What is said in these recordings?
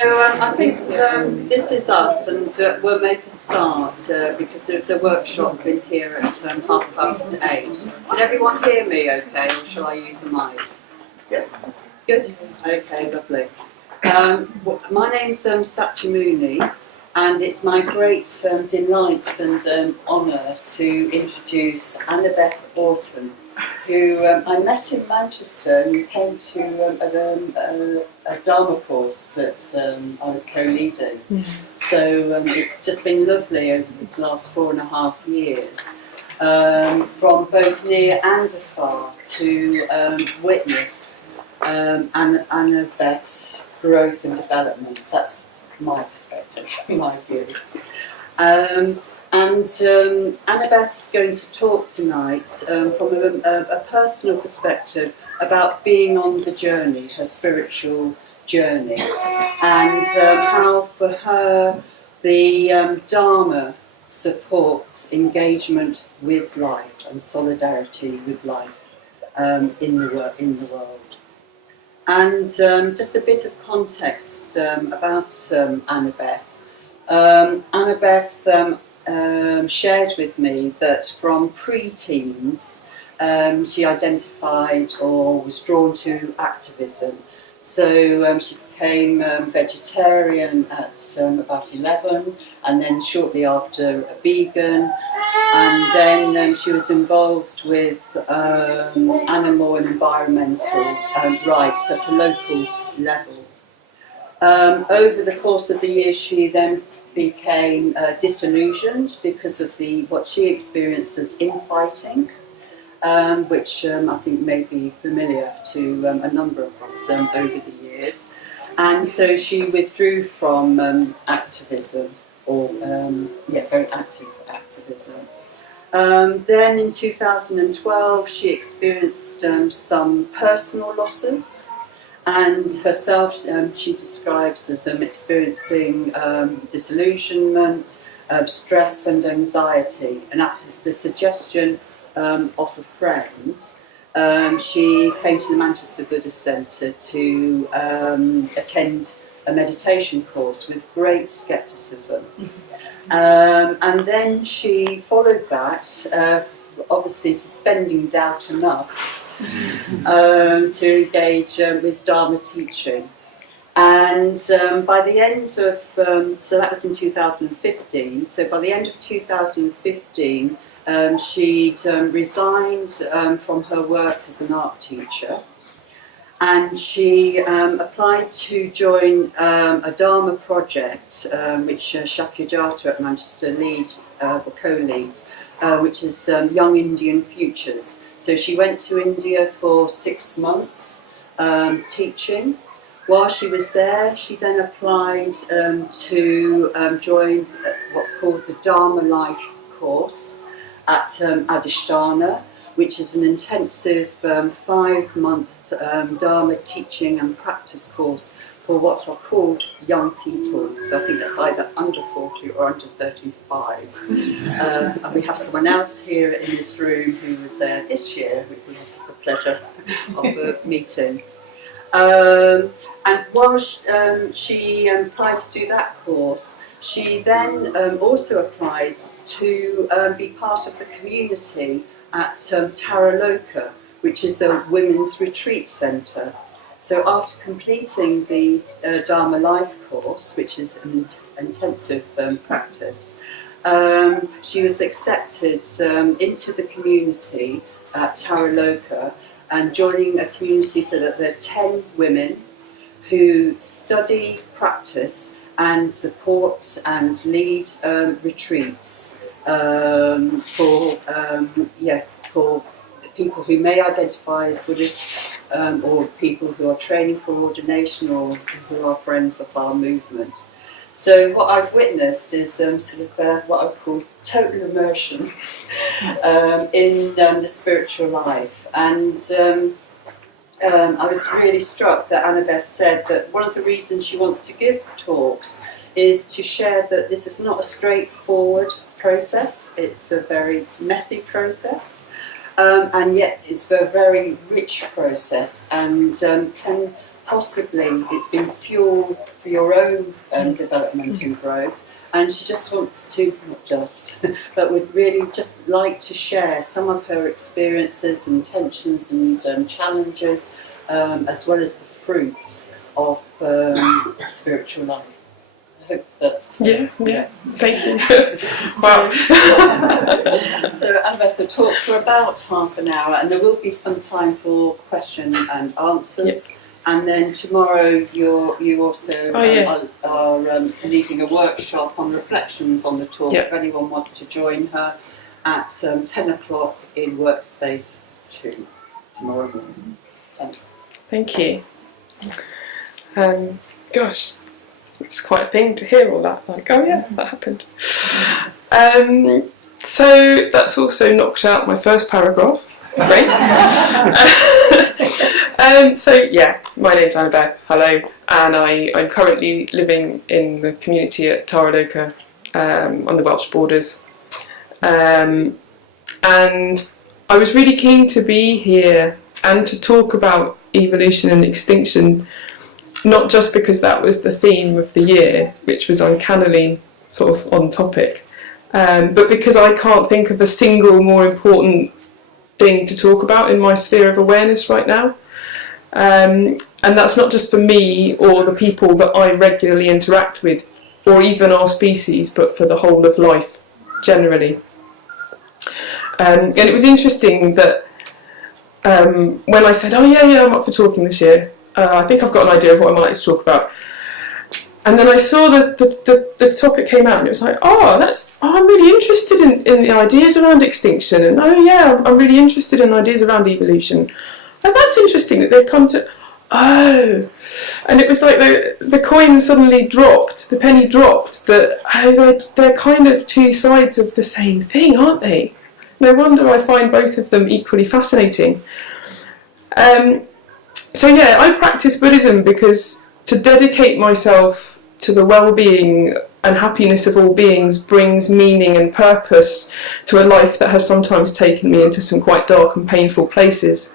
So I think this is us, and we'll make a start because there's a workshop in here at 8:30. Can everyone hear me okay, or shall I use a mic? Yes. Good? Okay, lovely. My name's Satchamuni, and it's my great delight and honour to introduce Annabeth Orton, who I met in Manchester and came to a Dharma course that I was co-leading. So it's just been lovely over these last 4.5 years, from both near and afar, to witness Annabeth's growth and development. That's my perspective, my view. Annabeth's going to talk tonight from a personal perspective about being on the journey, her spiritual journey, and how for her the Dharma supports engagement with life and solidarity with life in the world. And just a bit of context about Annabeth. Annabeth shared with me that from pre-teens she identified or was drawn to activism. So she became vegetarian at about 11, and then shortly after a vegan, and then she was involved with animal and environmental rights at a local level. Over the course of the years, she then became disillusioned because of what she experienced as infighting, which I think may be familiar to a number of us over the years. And so she withdrew from activism, or very active activism. Then in 2012, she experienced some personal losses. And herself, she describes as experiencing disillusionment, stress and anxiety. And at the suggestion of a friend, she came to the Manchester Buddhist Centre to attend a meditation course with great scepticism. And then she followed that, obviously suspending doubt enough to engage with Dharma teaching. And by the end of, so that was in 2015, so by the end of 2015, she'd resigned from her work as an art teacher, and she applied to join a Dharma project, which Shakyajarta at Manchester leads, or co-leads, which is Young Indian Futures. So she went to India for 6 months teaching. While she was there, she then applied to join what's called the Dharma Life course at Adhisthana, which is an intensive 5-month Dharma teaching and practice course for what are called young people. So I think that's either under 40 or under 35. And we have someone else here in this room who was there this year, which we had the pleasure of meeting. And while she applied to do that course, she then also applied to be part of the community at Taraloka, which is a women's retreat centre. So after completing the Dharma Life course, which is an intensive practice, she was accepted into the community at Taraloka and joining a community so that there are 10 women who study, practice and support and lead retreats for people who may identify as Buddhist, or people who are training for ordination, or who are friends of our movement. So what I've witnessed is sort of what I call total immersion in the spiritual life. And I was really struck that Annabeth said that one of the reasons she wants to give talks is to share that this is not a straightforward process. It's a very messy process. And yet it's a very rich process, and can possibly it's been fuel for your own development and growth. And she just wants to, not just, but would really just like to share some of her experiences and tensions and challenges, as well as the fruits of spiritual life. I hope that's... Yeah. Thank you. Wow. So Annabeth will talk for about half an hour, and there will be some time for question and answers. Yep. And then tomorrow you also are leading a workshop on reflections on the talk. Yep. If anyone wants to join her at 10 o'clock in Workspace 2 tomorrow morning. Thanks. Thank you. Gosh, it's quite a thing to hear all that. Like, oh yeah, that happened. So that's also knocked out my first paragraph. Great. So yeah, my name's Annabeth. Hello, and I'm currently living in the community at Taradoka on the Welsh borders. And I was really keen to be here and to talk about evolution and extinction, not just because that was the theme of the year, which was uncannily sort of on topic, but because I can't think of a single more important thing to talk about in my sphere of awareness right now. And that's not just for me or the people that I regularly interact with, or even our species, but for the whole of life generally. And it was interesting that when I said, oh yeah, I'm up for talking this year, I think I've got an idea of what I might like to talk about. And then I saw the topic came out, and it was like, I'm really interested in the ideas around extinction, and I'm really interested in ideas around evolution. And that's interesting that they've come to, and it was like the coin suddenly dropped, the penny dropped, that they're kind of two sides of the same thing, aren't they? No wonder I find both of them equally fascinating. So yeah, I practice Buddhism because to dedicate myself to the well-being and happiness of all beings brings meaning and purpose to a life that has sometimes taken me into some quite dark and painful places.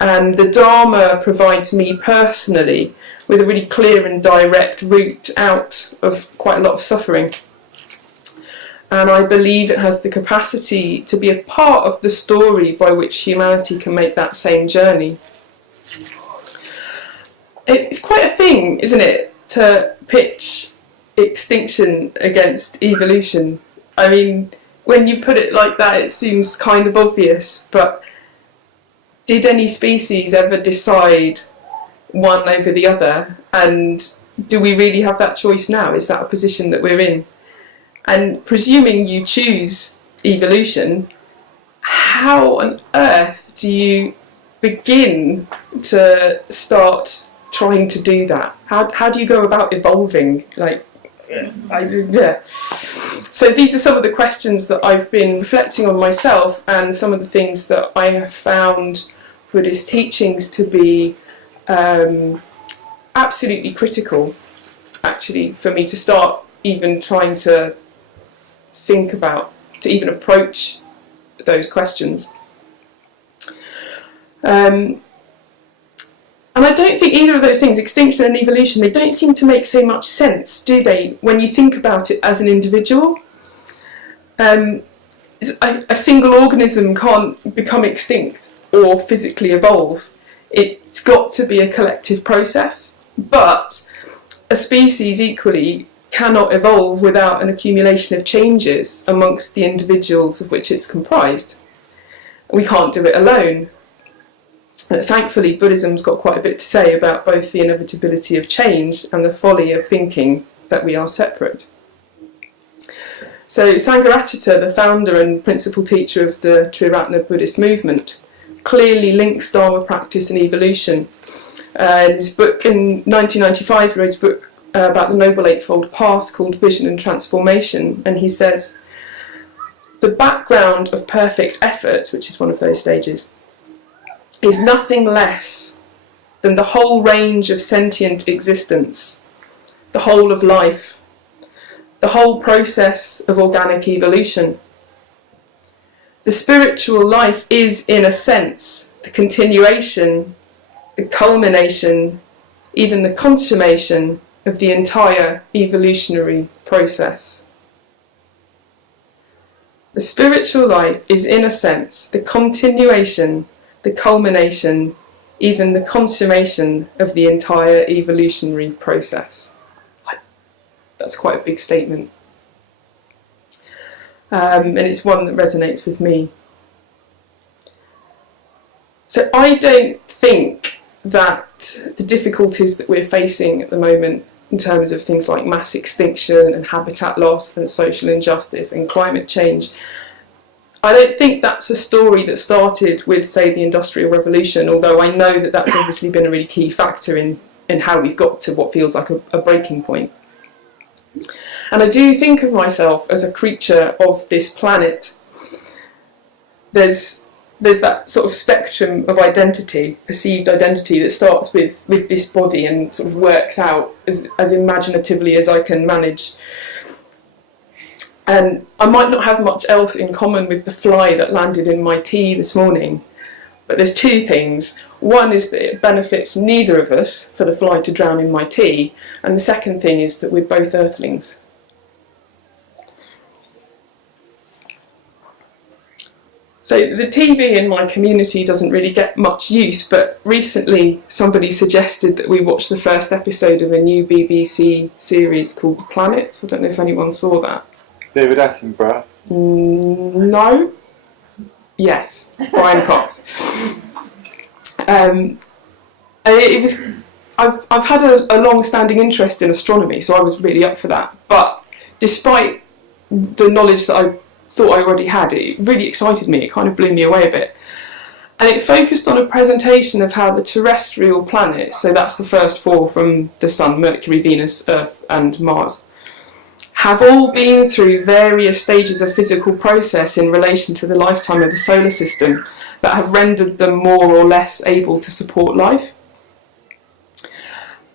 And the Dharma provides me personally with a really clear and direct route out of quite a lot of suffering. And I believe it has the capacity to be a part of the story by which humanity can make that same journey. It's quite a thing, isn't it, to pitch extinction against evolution. I mean, when you put it like that, it seems kind of obvious, but did any species ever decide one over the other? And do we really have that choice now? Is that a position that we're in? And presuming you choose evolution, how on earth do you begin to start trying to do that? How do you go about evolving? So these are some of the questions that I've been reflecting on myself, and some of the things that I have found Buddhist teachings to be absolutely critical, actually, for me to start even trying to think about, to even approach those questions. And I don't think either of those things, extinction and evolution, they don't seem to make so much sense, do they, when you think about it as an individual? A single organism can't become extinct or physically evolve. It's got to be a collective process. But a species equally cannot evolve without an accumulation of changes amongst the individuals of which it's comprised. We can't do it alone. Thankfully, Buddhism's got quite a bit to say about both the inevitability of change and the folly of thinking that we are separate. So Sangharakshita, the founder and principal teacher of the Triratna Buddhist movement, clearly links Dharma practice and evolution. In his book in 1995, he wrote a book about the Noble Eightfold Path called Vision and Transformation, and he says, the background of perfect effort, which is one of those stages, is nothing less than the whole range of sentient existence, the whole of life, the whole process of organic evolution. The spiritual life is, in a sense, the continuation the culmination, even the consummation of the entire evolutionary process. The spiritual life is, in a sense, the continuation, the culmination, even the consummation of the entire evolutionary process. That's quite a big statement. And it's one that resonates with me. So I don't think that the difficulties that we're facing at the moment in terms of things like mass extinction and habitat loss and social injustice and climate change, I don't think that's a story that started with, say, the Industrial Revolution, although I know that that's obviously been a really key factor in how we've got to what feels like a breaking point. And I do think of myself as a creature of this planet. There's that sort of spectrum of identity, perceived identity, that starts with this body and sort of works out as imaginatively as I can manage. And I might not have much else in common with the fly that landed in my tea this morning, but there's two things. One is that it benefits neither of us for the fly to drown in my tea, and the second thing is that we're both earthlings. So the TV in my community doesn't really get much use, but recently somebody suggested that we watch the first episode of a new BBC series called Planets. I don't know if anyone saw that. David Attenborough? No. Yes, Brian Cox. I've had a long-standing interest in astronomy, so I was really up for that. But despite the knowledge that I thought I already had, it really excited me. It kind of blew me away a bit. And it focused on a presentation of how the terrestrial planets, so that's the first four from the Sun, Mercury, Venus, Earth and Mars, have all been through various stages of physical process in relation to the lifetime of the solar system that have rendered them more or less able to support life.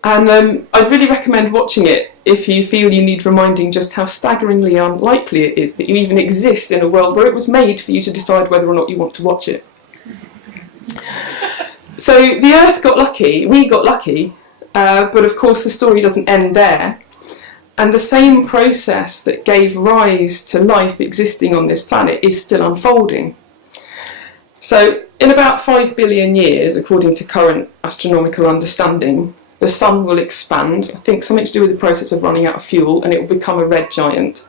And I'd really recommend watching it if you feel you need reminding just how staggeringly unlikely it is that you even exist in a world where it was made for you to decide whether or not you want to watch it. So the Earth got lucky, we got lucky, but of course the story doesn't end there. And the same process that gave rise to life existing on this planet is still unfolding. So in about 5 billion years, according to current astronomical understanding, the Sun will expand, I think something to do with the process of running out of fuel, and it will become a red giant.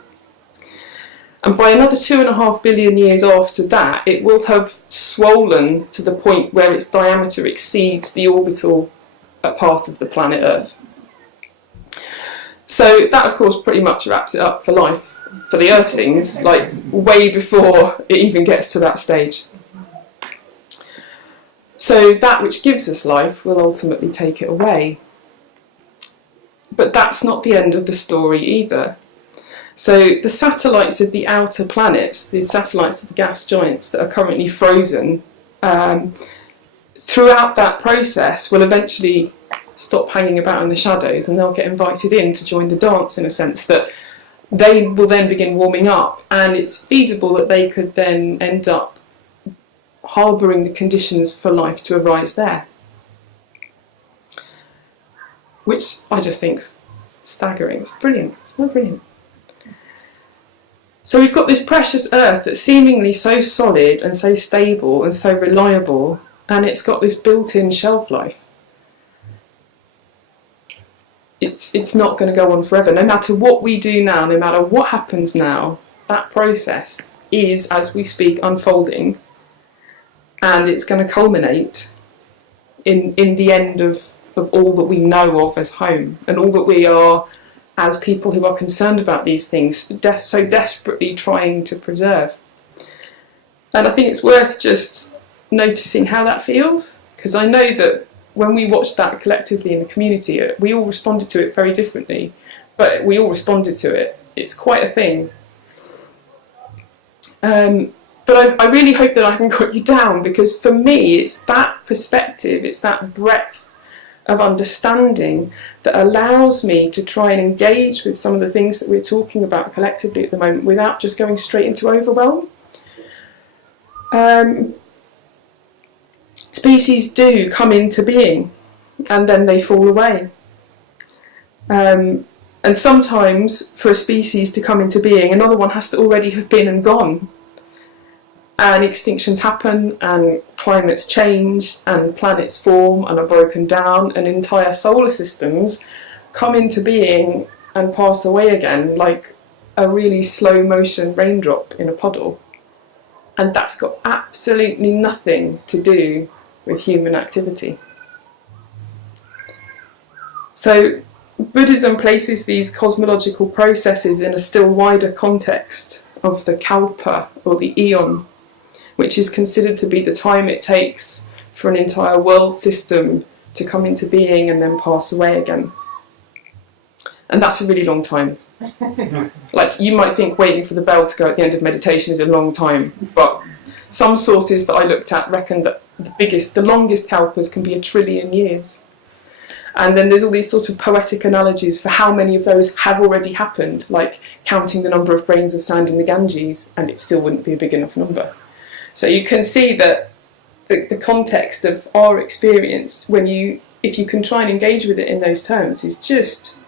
And by another 2.5 billion years after that, it will have swollen to the point where its diameter exceeds the orbital path of the planet Earth. So that, of course, pretty much wraps it up for life for the Earthlings, like way before it even gets to that stage. So that which gives us life will ultimately take it away. But that's not the end of the story either. So the satellites of the outer planets, the satellites of the gas giants that are currently frozen, throughout that process will eventually stop hanging about in the shadows, and they'll get invited in to join the dance, in a sense that they will then begin warming up, and it's feasible that they could then end up harbouring the conditions for life to arise there, which I just think's staggering. It's brilliant. It's not brilliant. So we've got this precious Earth that's seemingly so solid and so stable and so reliable, and it's got this built-in shelf life. It's not going to go on forever. No matter what we do now, no matter what happens now, that process is, as we speak, unfolding, and it's going to culminate in the end of all that we know of as home, and all that we are, as people who are concerned about these things, so desperately trying to preserve. And I think it's worth just noticing how that feels, because I know that when we watched that collectively in the community, we all responded to it very differently, but we all responded to it. It's quite a thing. But I really hope that I haven't got you down, because for me it's that perspective, it's that breadth of understanding that allows me to try and engage with some of the things that we're talking about collectively at the moment without just going straight into overwhelm. species do come into being and then they fall away. And sometimes for a species to come into being, another one has to already have been and gone. And extinctions happen, and climates change, and planets form and are broken down, and entire solar systems come into being and pass away again, like a really slow motion raindrop in a puddle. And that's got absolutely nothing to do with human activity. So Buddhism places these cosmological processes in a still wider context of the kalpa, or the eon, which is considered to be the time it takes for an entire world system to come into being and then pass away again. And that's a really long time. Like, you might think waiting for the bell to go at the end of meditation is a long time, but some sources that I looked at reckon that the longest kalpas can be 1 trillion years. And then there's all these sort of poetic analogies for how many of those have already happened, like counting the number of grains of sand in the Ganges, and it still wouldn't be a big enough number. So you can see that the context of our experience, if you can try and engage with it in those terms, is just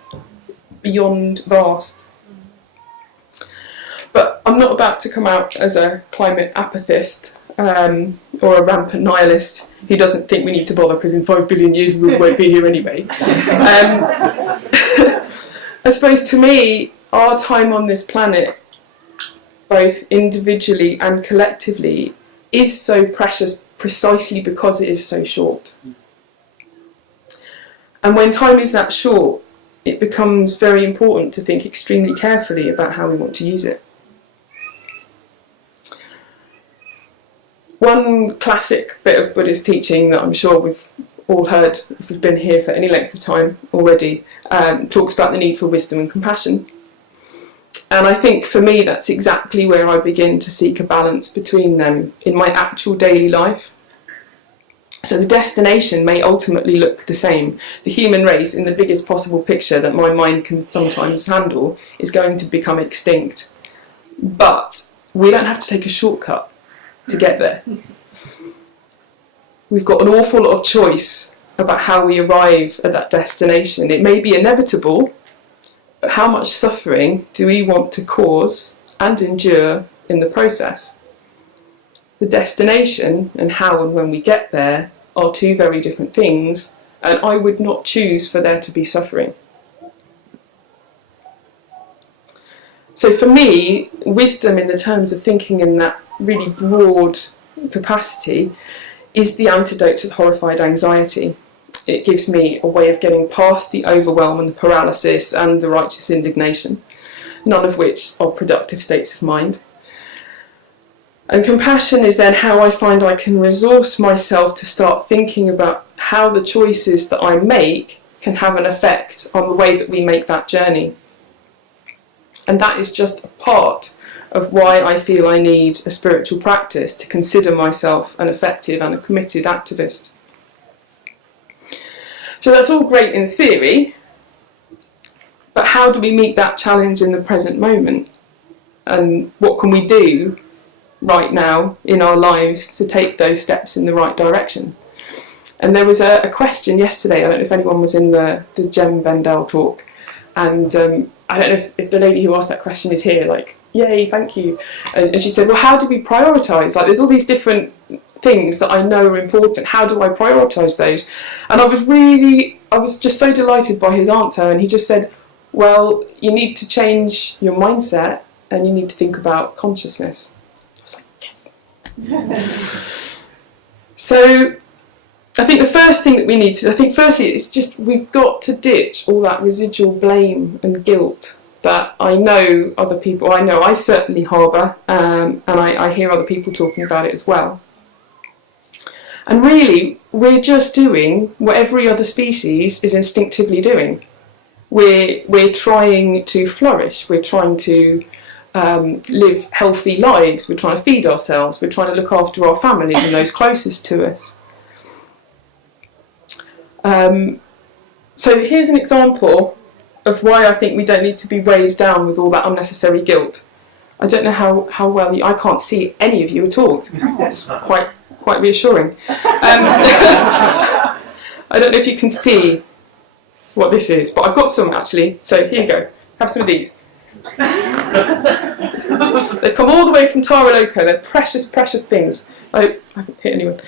beyond vast. But I'm not about to come out as a climate apathist or a rampant nihilist who doesn't think we need to bother because in 5 billion years we won't be here anyway. I suppose to me, our time on this planet, both individually and collectively, is so precious precisely because it is so short. And when time is that short, it becomes very important to think extremely carefully about how we want to use it. One classic bit of Buddhist teaching that I'm sure we've all heard if we've been here for any length of time already talks about the need for wisdom and compassion. And I think for me that's exactly where I begin to seek a balance between them in my actual daily life. So the destination may ultimately look the same. The human race, in the biggest possible picture that my mind can sometimes handle, is going to become extinct. But we don't have to take a shortcut to get there. We've got an awful lot of choice about how we arrive at that destination. It may be inevitable, but how much suffering do we want to cause and endure in the process? The destination and how and when we get there are two very different things, and I would not choose for there to be suffering. So for me, wisdom in the terms of thinking in that really broad capacity is the antidote to the horrified anxiety. It gives me a way of getting past the overwhelm and the paralysis and the righteous indignation, none of which are productive states of mind. And compassion is then how I find I can resource myself to start thinking about how the choices that I make can have an effect on the way that we make that journey. And that is just a part of why I feel I need a spiritual practice to consider myself an effective and a committed activist. So that's all great in theory, but how do we meet that challenge in the present moment? And what can we do right now in our lives to take those steps in the right direction? And there was a question yesterday, I don't know if anyone was in the Jem Bendell talk, and I don't know if the lady who asked that question is here, like, yay, thank you. And she said, well, how do we prioritise? Like, there's all these different things that I know are important. How do I prioritise those? And I was just so delighted by his answer. And he just said, well, you need to change your mindset and you need to think about consciousness. I was like, yes. So I think the first thing that we need to, firstly, it's just we've got to ditch all that residual blame and guilt that I know other people, I certainly harbour, and I hear other people talking about it as well. And really, we're just doing what every other species is instinctively doing. We're trying to flourish, we're trying to live healthy lives, we're trying to feed ourselves, we're trying to look after our families and those closest to us. So here's an example of why I think we don't need to be weighed down with all that unnecessary guilt. I don't know how well I can't see any of you at all. It's quite quite reassuring. I don't know if you can see what this is, but I've got some actually. So here you go. Have some of these. They've come all the way from Tara Loco. They're precious, precious things. I haven't hit anyone.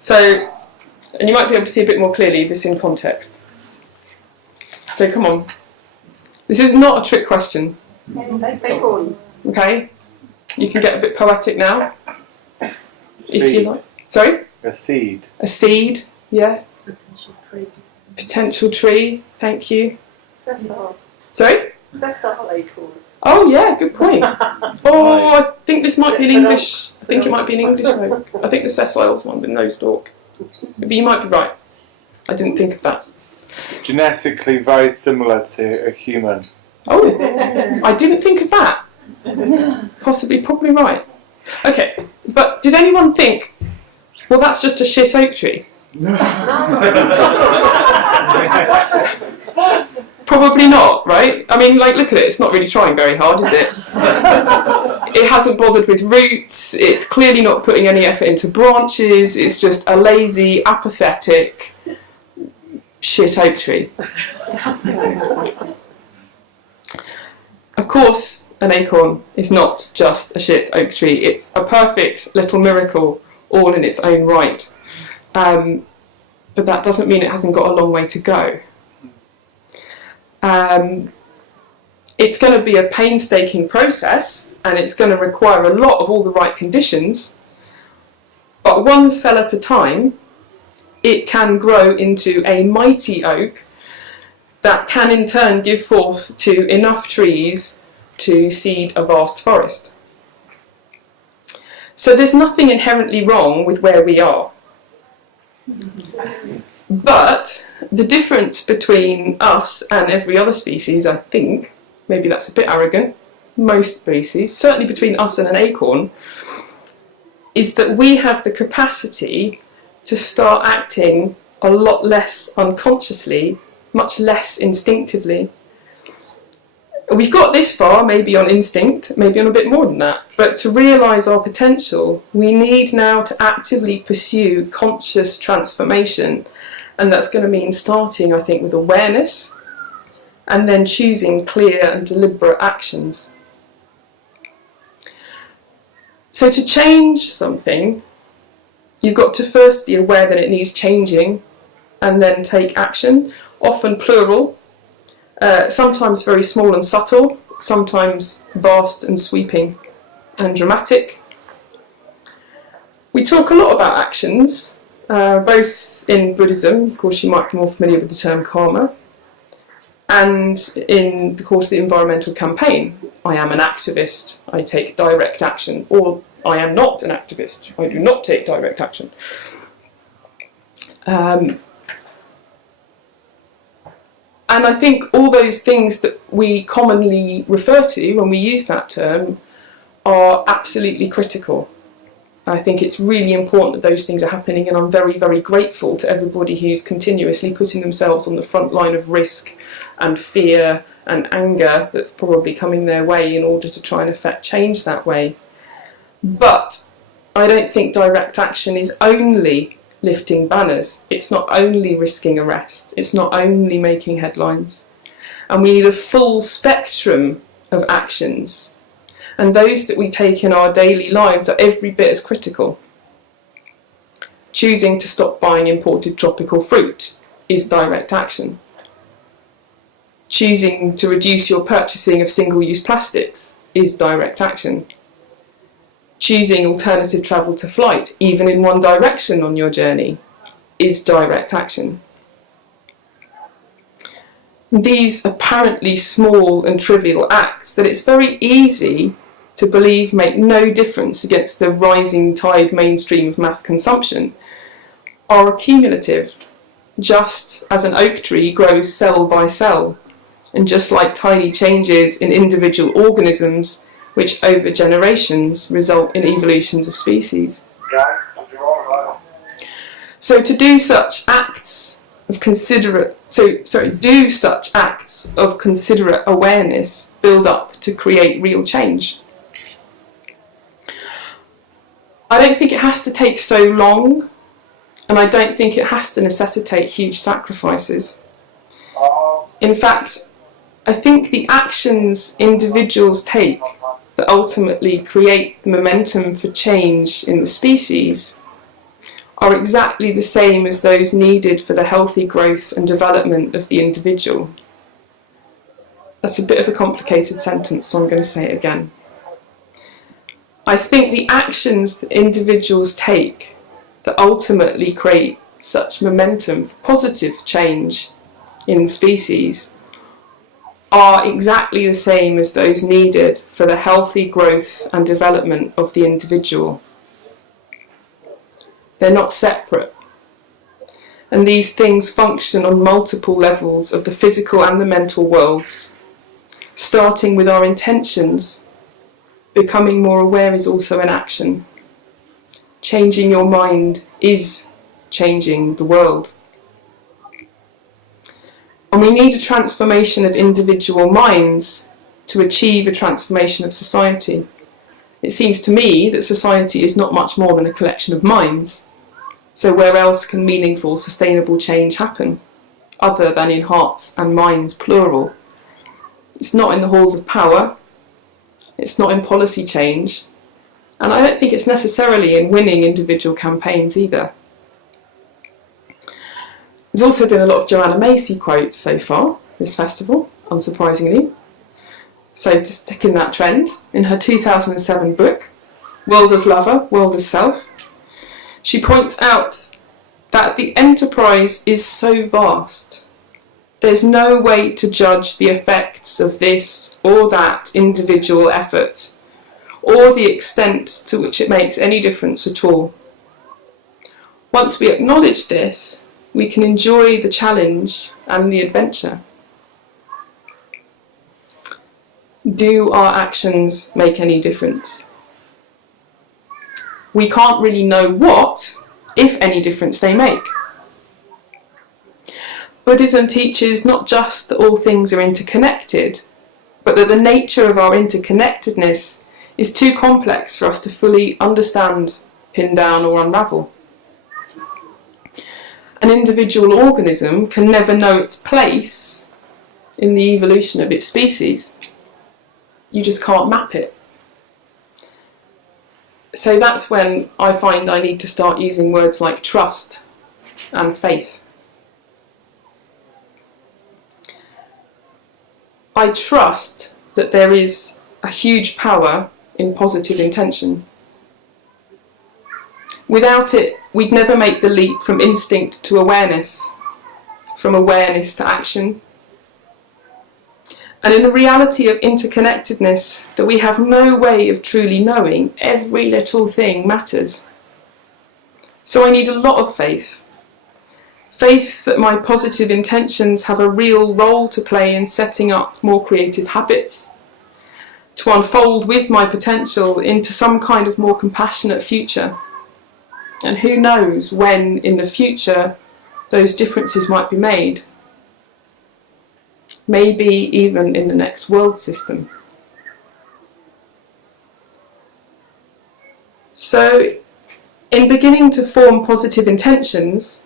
So, and you might be able to see a bit more clearly this in context. So come on. This is not a trick question. Okay? You can get a bit poetic now. If you like. Sorry? A seed. A seed, yeah. Potential tree, thank you. Sessile. Sorry? Sessile acorn. Oh yeah, good point. Oh, I think this might be an English. I think it might be an English oak. I think the sessile's one with no stalk. But you might be right. I didn't think of that. Genetically very similar to a human. Oh, I didn't think of that. Possibly, probably right. Okay, but did anyone think, well, that's just a shit oak tree? Probably not, right? I mean, like, look at it. It's not really trying very hard, is it? It hasn't bothered with roots. It's clearly not putting any effort into branches. It's just a lazy, apathetic shit oak tree. Of course, an acorn is not just a shit oak tree. It's a perfect little miracle all in its own right. But that doesn't mean it hasn't got a long way to go. It's going to be a painstaking process, and it's going to require a lot of all the right conditions, but one cell at a time, it can grow into a mighty oak that can in turn give forth to enough trees to seed a vast forest. So there's nothing inherently wrong with where we are. But the difference between us and every other species, I think, maybe that's a bit arrogant, most species, certainly between us and an acorn, is that we have the capacity to start acting a lot less unconsciously, much less instinctively. We've got this far, maybe on instinct, maybe on a bit more than that, but to realise our potential, we need now to actively pursue conscious transformation, and that's going to mean starting, I think, with awareness, and then choosing clear and deliberate actions. So to change something, you've got to first be aware that it needs changing, and then take action, often plural, sometimes very small and subtle, sometimes vast and sweeping and dramatic. We talk a lot about actions, both in Buddhism, of course you might be more familiar with the term karma, and in the course of the environmental campaign. I am an activist, I take direct action, or I am not an activist, I do not take direct action. And I think all those things that we commonly refer to when we use that term are absolutely critical. I think it's really important that those things are happening, and I'm very, very grateful to everybody who's continuously putting themselves on the front line of risk and fear and anger that's probably coming their way in order to try and effect change that way. But I don't think direct action is only lifting banners. It's not only risking arrest. It's not only making headlines. And we need a full spectrum of actions. And those that we take in our daily lives are every bit as critical. Choosing to stop buying imported tropical fruit is direct action. Choosing to reduce your purchasing of single-use plastics is direct action. Choosing alternative travel to flight, even in one direction on your journey, is direct action. These apparently small and trivial acts that it's very easy to believe make no difference against the rising tide mainstream of mass consumption are accumulative, just as an oak tree grows cell by cell, and just like tiny changes in individual organisms which over generations result in evolutions of species. So to do such acts of considerate awareness build up to create real change. I don't think it has to take so long, and I don't think it has to necessitate huge sacrifices. In fact, I think the actions individuals take that ultimately create the momentum for change in the species are exactly the same as those needed for the healthy growth and development of the individual. That's a bit of a complicated sentence, so I'm going to say it again. I think the actions that individuals take that ultimately create such momentum for positive change in the species are exactly the same as those needed for the healthy growth and development of the individual. They're not separate. And these things function on multiple levels of the physical and the mental worlds. Starting with our intentions, becoming more aware is also an action. Changing your mind is changing the world. And we need a transformation of individual minds to achieve a transformation of society. It seems to me that society is not much more than a collection of minds. So where else can meaningful, sustainable change happen, other than in hearts and minds, plural? It's not in the halls of power, it's not in policy change, and I don't think it's necessarily in winning individual campaigns either. There's also been a lot of Joanna Macy quotes so far this festival, unsurprisingly. So to stick in that trend, in her 2007 book, World as Lover, World as Self, she points out that the enterprise is so vast. There's no way to judge the effects of this or that individual effort, or the extent to which it makes any difference at all. Once we acknowledge this, we can enjoy the challenge and the adventure. Do our actions make any difference? We can't really know what, if any difference they make. Buddhism teaches not just that all things are interconnected, but that the nature of our interconnectedness is too complex for us to fully understand, pin down, or unravel. An individual organism can never know its place in the evolution of its species. You just can't map it. So that's when I find I need to start using words like trust and faith. I trust that there is a huge power in positive intention. Without it, we'd never make the leap from instinct to awareness, from awareness to action. And in the reality of interconnectedness, that we have no way of truly knowing, every little thing matters. So I need a lot of faith. Faith that my positive intentions have a real role to play in setting up more creative habits, to unfold with my potential into some kind of more compassionate future. And who knows when in the future those differences might be made. Maybe even in the next world system. So, in beginning to form positive intentions,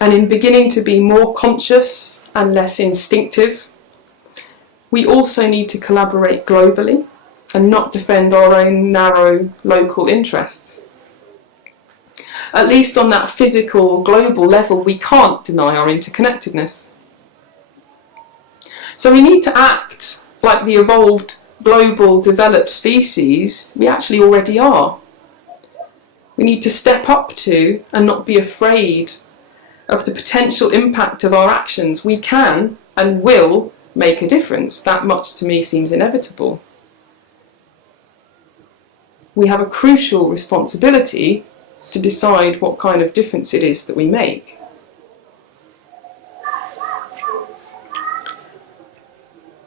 and in beginning to be more conscious and less instinctive, we also need to collaborate globally and not defend our own narrow local interests. At least on that physical, global level, we can't deny our interconnectedness. So we need to act like the evolved, global, developed species we actually already are. We need to step up to and not be afraid of the potential impact of our actions. We can and will make a difference. That much to me seems inevitable. We have a crucial responsibility to decide what kind of difference it is that we make.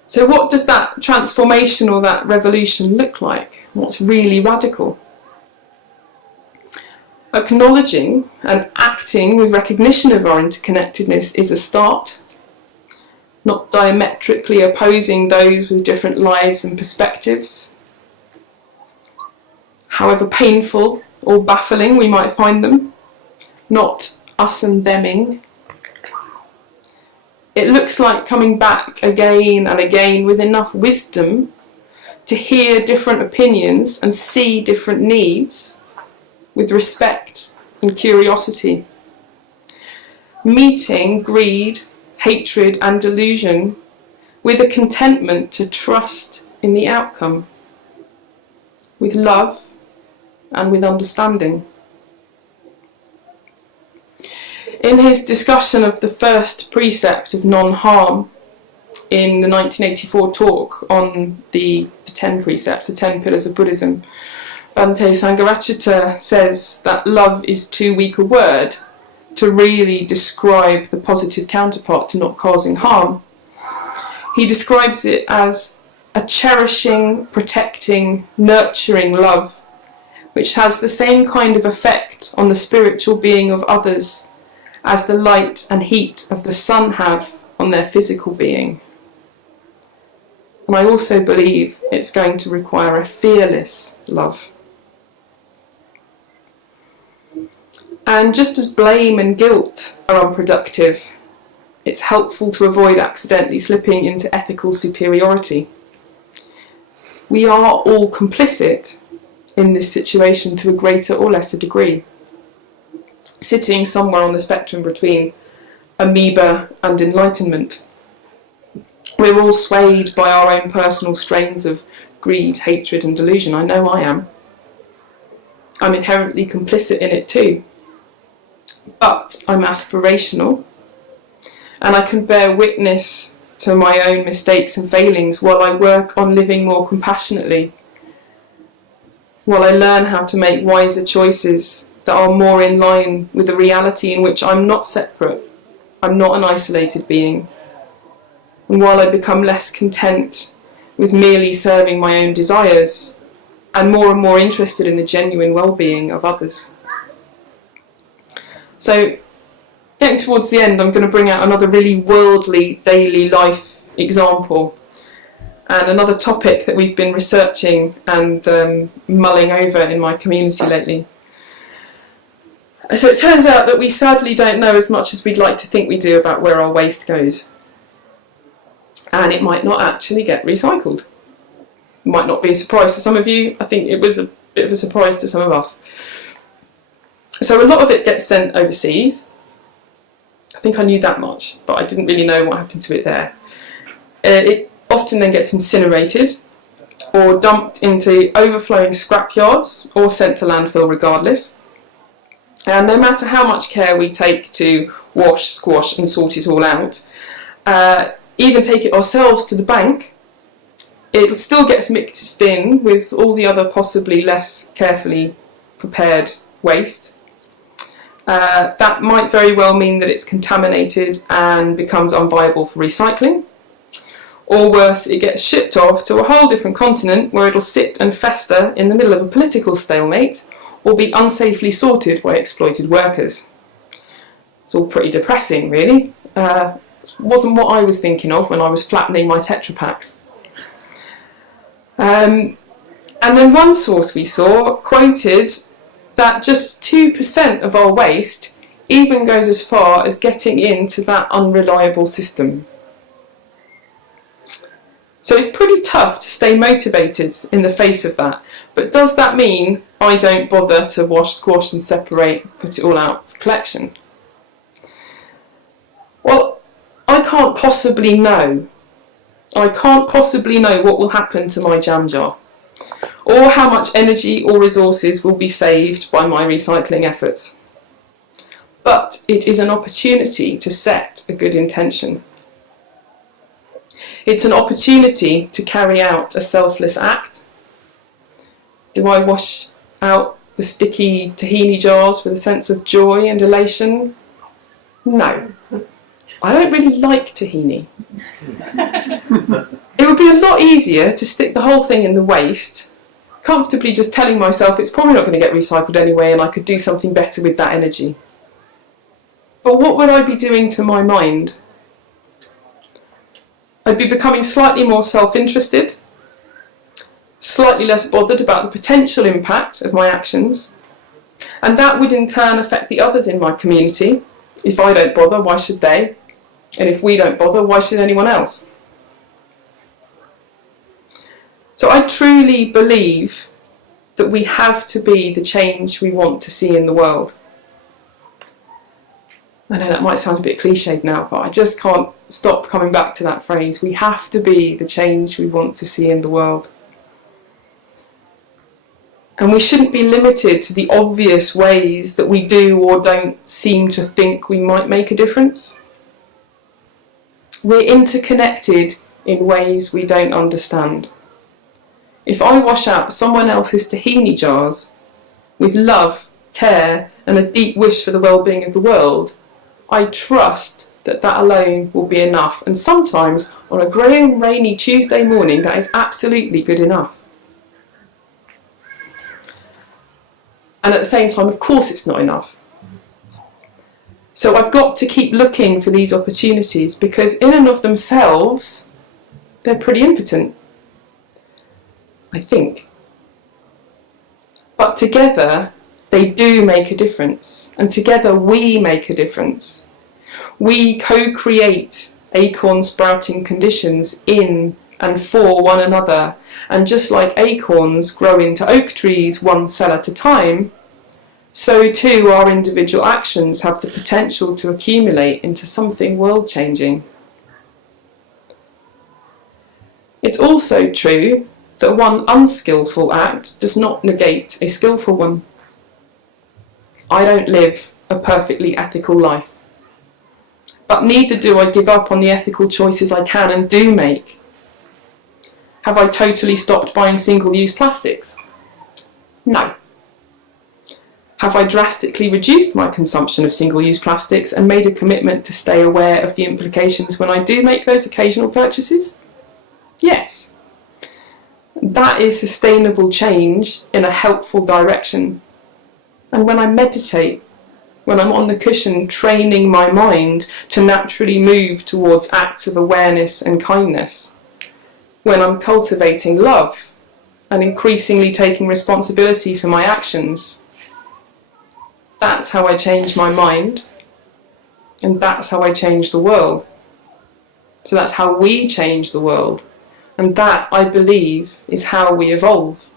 So what does that transformation or that revolution look like? What's really radical? Acknowledging and acting with recognition of our interconnectedness is a start, not diametrically opposing those with different lives and perspectives. However painful or baffling we might find them, not us and theming. It looks like coming back again and again with enough wisdom to hear different opinions and see different needs with respect and curiosity. Meeting greed, hatred and delusion with a contentment to trust in the outcome, with love and with understanding. In his discussion of the first precept of non-harm in the 1984 talk on the 10 precepts, the 10 pillars of Buddhism, Bhante Sangharakshita says that love is too weak a word to really describe the positive counterpart to not causing harm. He describes it as a cherishing, protecting, nurturing love, which has the same kind of effect on the spiritual being of others as the light and heat of the sun have on their physical being. And I also believe it's going to require a fearless love. And just as blame and guilt are unproductive, it's helpful to avoid accidentally slipping into ethical superiority. We are all complicit in this situation to a greater or lesser degree, sitting somewhere on the spectrum between amoeba and enlightenment. We're all swayed by our own personal strains of greed, hatred and delusion. I know I am. I'm inherently complicit in it too. But I'm aspirational, and I can bear witness to my own mistakes and failings while I work on living more compassionately, while I learn how to make wiser choices that are more in line with a reality in which I'm not separate, I'm not an isolated being, and while I become less content with merely serving my own desires and more interested in the genuine well-being of others. So, getting towards the end, I'm going to bring out another really worldly daily life example and another topic that we've been researching and mulling over in my community lately. So it turns out that we sadly don't know as much as we'd like to think we do about where our waste goes. And it might not actually get recycled. It might not be a surprise to some of you. I think it was a bit of a surprise to some of us. So a lot of it gets sent overseas. I think I knew that much, but I didn't really know what happened to it there. It often then gets incinerated or dumped into overflowing scrapyards or sent to landfill regardless. And no matter how much care we take to wash, squash and sort it all out, even take it ourselves to the bank, it still gets mixed in with all the other possibly less carefully prepared waste. That might very well mean that it's contaminated and becomes unviable for recycling. Or worse, it gets shipped off to a whole different continent where it'll sit and fester in the middle of a political stalemate or be unsafely sorted by exploited workers. It's all pretty depressing, really. It wasn't what I was thinking of when I was flattening my Tetra Paks. And then one source we saw quoted that just 2% of our waste even goes as far as getting into that unreliable system. So it's pretty tough to stay motivated in the face of that. But does that mean I don't bother to wash, squash and separate, put it all out for collection? Well, I can't possibly know. I can't possibly know what will happen to my jam jar, or how much energy or resources will be saved by my recycling efforts. But it is an opportunity to set a good intention. It's an opportunity to carry out a selfless act. Do I wash out the sticky tahini jars with a sense of joy and elation? No. I don't really like tahini. It would be a lot easier to stick the whole thing in the waste, comfortably just telling myself it's probably not going to get recycled anyway and I could do something better with that energy. But what would I be doing to my mind? I'd be becoming slightly more self-interested, slightly less bothered about the potential impact of my actions, And that would in turn affect the others in my community. If I don't bother, why should they? And if we don't bother, why should anyone else? So I truly believe that we have to be the change we want to see in the world. I know that might sound a bit cliched now, but I just can't stop coming back to that phrase. We have to be the change we want to see in the world. And we shouldn't be limited to the obvious ways that we do or don't seem to think we might make a difference. We're interconnected in ways we don't understand. If I wash out someone else's tahini jars with love, care, and a deep wish for the well-being of the world, I trust that that alone will be enough. And sometimes on a grey and rainy Tuesday morning, that is absolutely good enough. And at the same time, of course, it's not enough. So I've got to keep looking for these opportunities, because in and of themselves, they're pretty impotent, I think. But together, they do make a difference. And together, we make a difference. We co-create acorn sprouting conditions in and for one another. And just like acorns grow into oak trees one cell at a time, so too our individual actions have the potential to accumulate into something world-changing. It's also true that one unskillful act does not negate a skillful one. I don't live a perfectly ethical life, but neither do I give up on the ethical choices I can and do make. Have I totally stopped buying single-use plastics? No. Have I drastically reduced my consumption of single-use plastics and made a commitment to stay aware of the implications when I do make those occasional purchases? Yes. That is sustainable change in a helpful direction. And when I meditate, when I'm on the cushion training my mind to naturally move towards acts of awareness and kindness, when I'm cultivating love and increasingly taking responsibility for my actions, that's how I change my mind, and that's how I change the world. So that's how we change the world, and that, I believe, is how we evolve.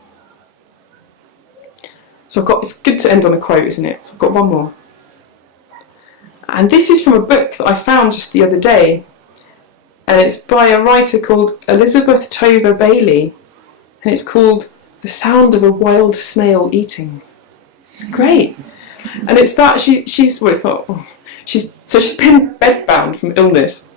So it's good to end on a quote, isn't it? So I've got one more. And this is from a book that I found just the other day, and it's by a writer called Elizabeth Tover Bailey, and it's called The Sound of a Wild Snail Eating. It's great. And it's about, she's been bedbound from illness,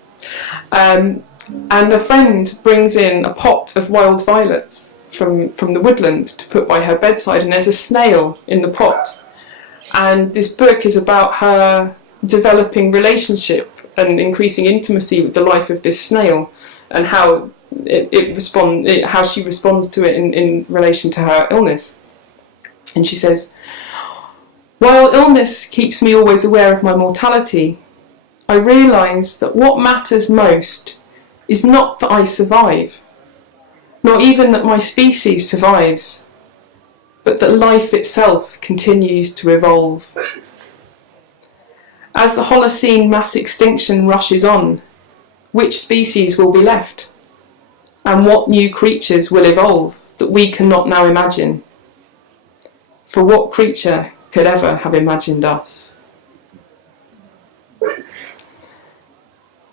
and a friend brings in a pot of wild violets from the woodland to put by her bedside, and there's a snail in the pot. And this book is about her developing relationship and increasing intimacy with the life of this snail, and how how she responds to it in relation to her illness. And she says, "While illness keeps me always aware of my mortality, I realise that what matters most is not that I survive, nor even that my species survives, but that life itself continues to evolve. As the Holocene mass extinction rushes on, which species will be left? And what new creatures will evolve that we cannot now imagine? For what creature could ever have imagined us?" I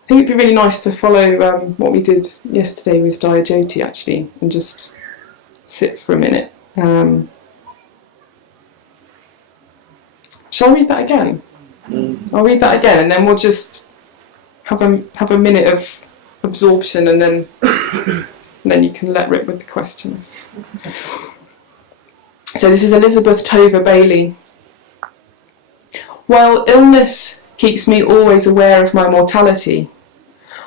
think it'd be really nice to follow what we did yesterday with Jyoti, actually, and just sit for a minute. Shall I read that again? I'll read that again, and then we'll just have a minute of absorption, and then you can let rip with the questions. So this is Elizabeth Tover Bailey. "While illness keeps me always aware of my mortality,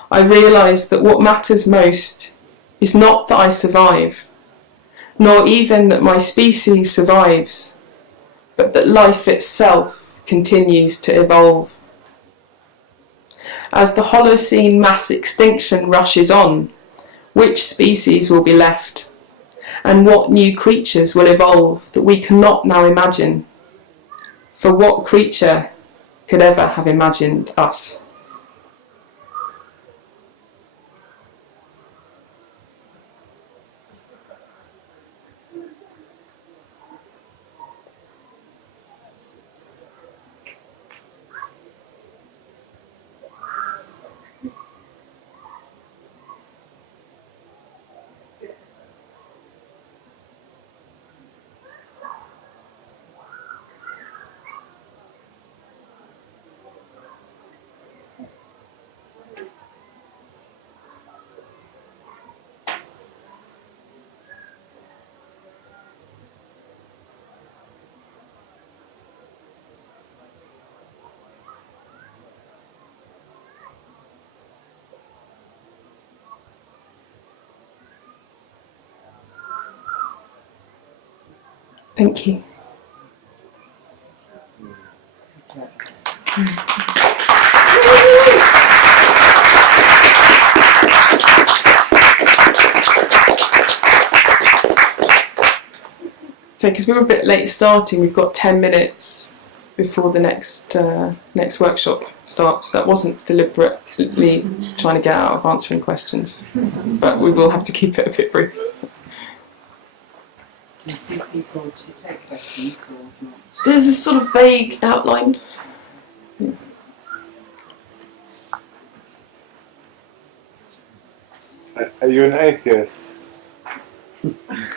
I realise that what matters most is not that I survive, nor even that my species survives, but that life itself continues to evolve. As the Holocene mass extinction rushes on, which species will be left, and what new creatures will evolve that we cannot now imagine? For what creature could ever have imagined us? Thank you. So, because we were a bit late starting, we've got 10 minutes before the next workshop starts. That wasn't deliberately trying to get out of answering questions, but we will have to keep it a bit brief. You see people to take questions or not? There's a sort of vague outline. Yeah. Are you an atheist?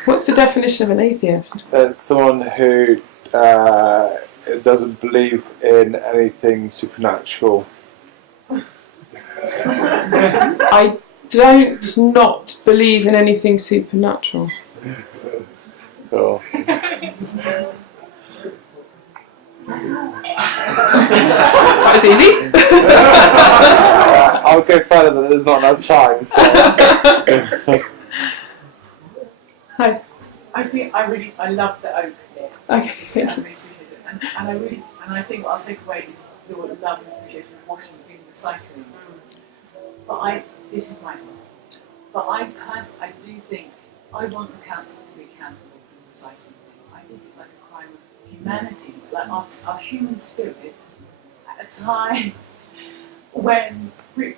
What's the definition of an atheist? Someone who doesn't believe in anything supernatural. I don't not believe in anything supernatural. Cool. That was easy. I'll go further, but there's not enough time. So. Hi. I think I love the oak here. Okay, I thank you. really appreciate it. And I think what I'll take away is your love and appreciation of washing and recycling. But this is myself. But I do think I want the councils to be accountable for the recycling thing. I think it's like a crime of humanity, like our human spirit at a time when the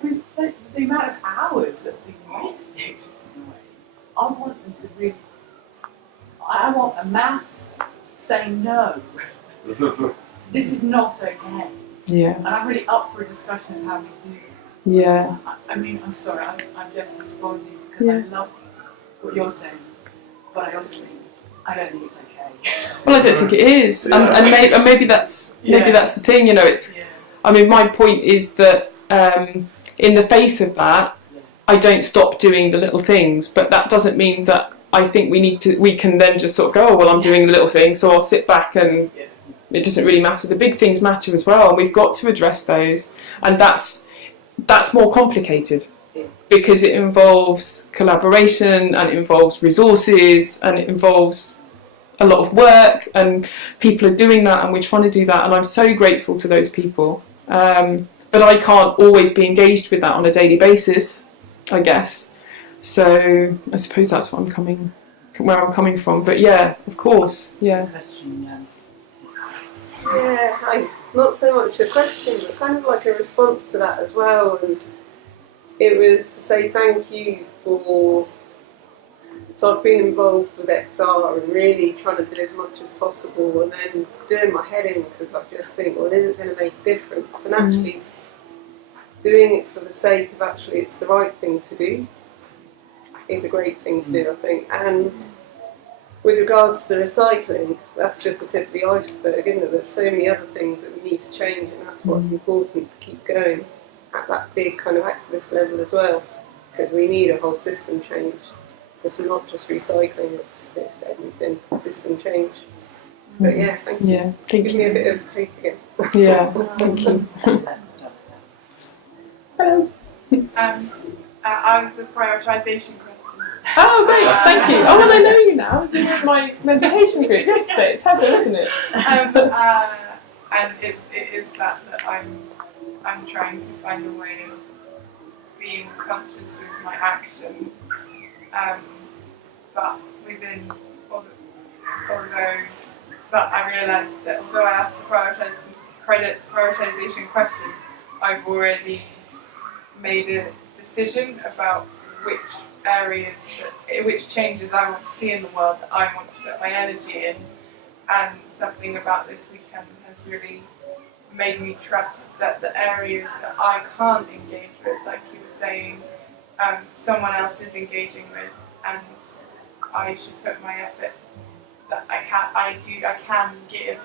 amount of hours that we've wasted in a way. I want them to really. I want a mass saying no. This is not okay. Yeah. And I'm really up for a discussion of how we do. Yeah. I mean, I'm sorry, I'm just responding because I love what you're saying, but I also think I don't think it's okay. Well, I don't think it is, and maybe that's the thing. You know, it's. Yeah. I mean, my point is that in the face of that, I don't stop doing the little things, but that doesn't mean that I think we can then just sort of go, oh, well, I'm doing the little thing, so I'll sit back and it doesn't really matter. The big things matter as well, and we've got to address those, and that's more complicated because it involves collaboration and it involves resources and it involves a lot of work, and people are doing that, and we're trying to do that, and I'm so grateful to those people. But I can't always be engaged with that on a daily basis, I guess. So I suppose that's where I'm coming from. But yeah, of course, yeah. Yeah, not so much a question, but kind of like a response to that as well. And it was to say thank you for. So I've been involved with XR and really trying to do as much as possible, and then doing my head in because I just think, well, is it going to make a difference? And actually doing it for the sake of actually it's the right thing to do is a great thing to do, I think. And with regards to the recycling, that's just the tip of the iceberg, isn't it? There's so many other things that we need to change, and that's what's important to keep going at that big kind of activist level as well, because we need a whole system change. It's not just recycling, it's everything, system change. But yeah, thank you. Yeah, thank Give you. me a bit of hope again. Yeah, thank you. Hello. I was the prioritisation question. Oh, great, thank you. Oh, well, I know you now. You were in my meditation group yesterday. It's Heather, isn't it? And it is that I'm trying to find a way of being conscious with my actions, but within, although but I realised that although I asked the prioritisation question, I've already made a decision about which areas, which changes I want to see in the world, that I want to put my energy in. And something about this weekend has really made me trust that the areas that I can't engage with, like you were saying, someone else is engaging with, and I should put my effort that I can give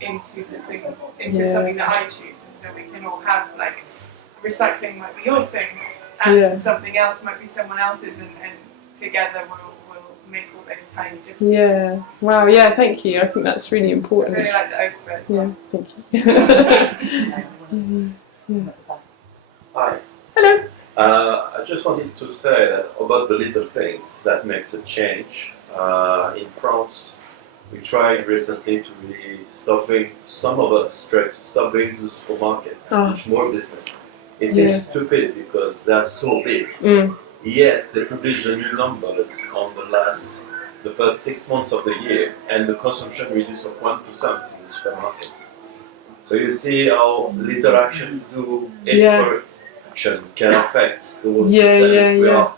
into the things, into something that I choose, and so we can all have, like, recycling might be your thing, and something else might be someone else's, and together we'll make all those tiny differences. Yeah. Wow. Yeah. Thank you. I think that's really I important. really like the open as Yeah. well. Thank you. Hi. Hello. I just wanted to say that about the little things that makes a change. In France, we tried recently to really stop going, some of us tried to stop going to the supermarket and push more business. It seems stupid because they are so big. Yet they publish the new numbers on the first 6 months of the year, and the consumption reduced of 1% in the supermarkets. So you see how little action do per action can affect the whole system.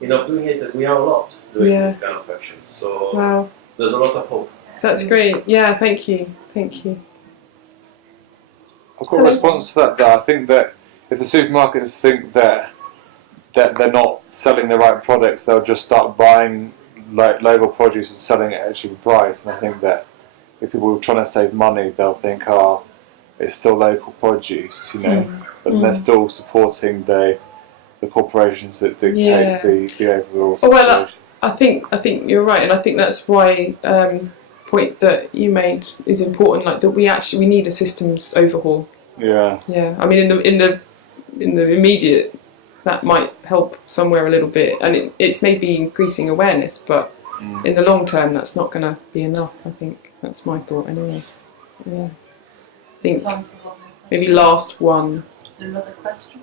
We are doing it, and we are a lot doing this kind of actions. So there's a lot of hope. That's great. Yeah. Thank you. Thank you. I've got a response to that. Though I think that if the supermarkets think that they're not selling the right products, they'll just start buying like local produce and selling it at a cheaper price. And I think that if people are trying to save money, they'll think, it's still local produce, but they're still supporting the corporations that dictate the overall situation. Well, I think you're right, and I think that's why point that you made is important. Like that we need a systems overhaul. Yeah. Yeah. I mean, in the immediate, that might help somewhere a little bit, and it's maybe increasing awareness, but in the long term, that's not going to be enough. I think that's my thought anyway. Yeah. I think maybe last one. Another question?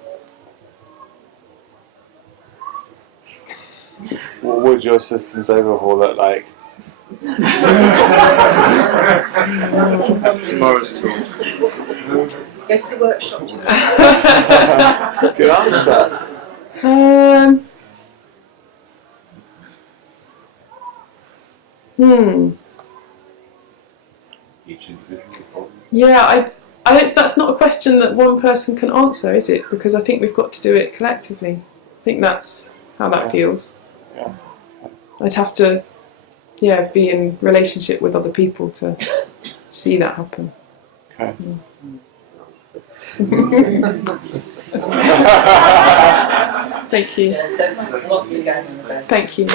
What would your systems overhaul look like? Tomorrow's talk. Go to the workshop. Good answer. Each individual problem. Yeah, I don't. That's not a question that one person can answer, is it? Because I think we've got to do it collectively. I think that's how that feels. Yeah. I'd have to, be in relationship with other people to see that happen. Okay. Thank you. So thanks once again, Annabelle. Thank you.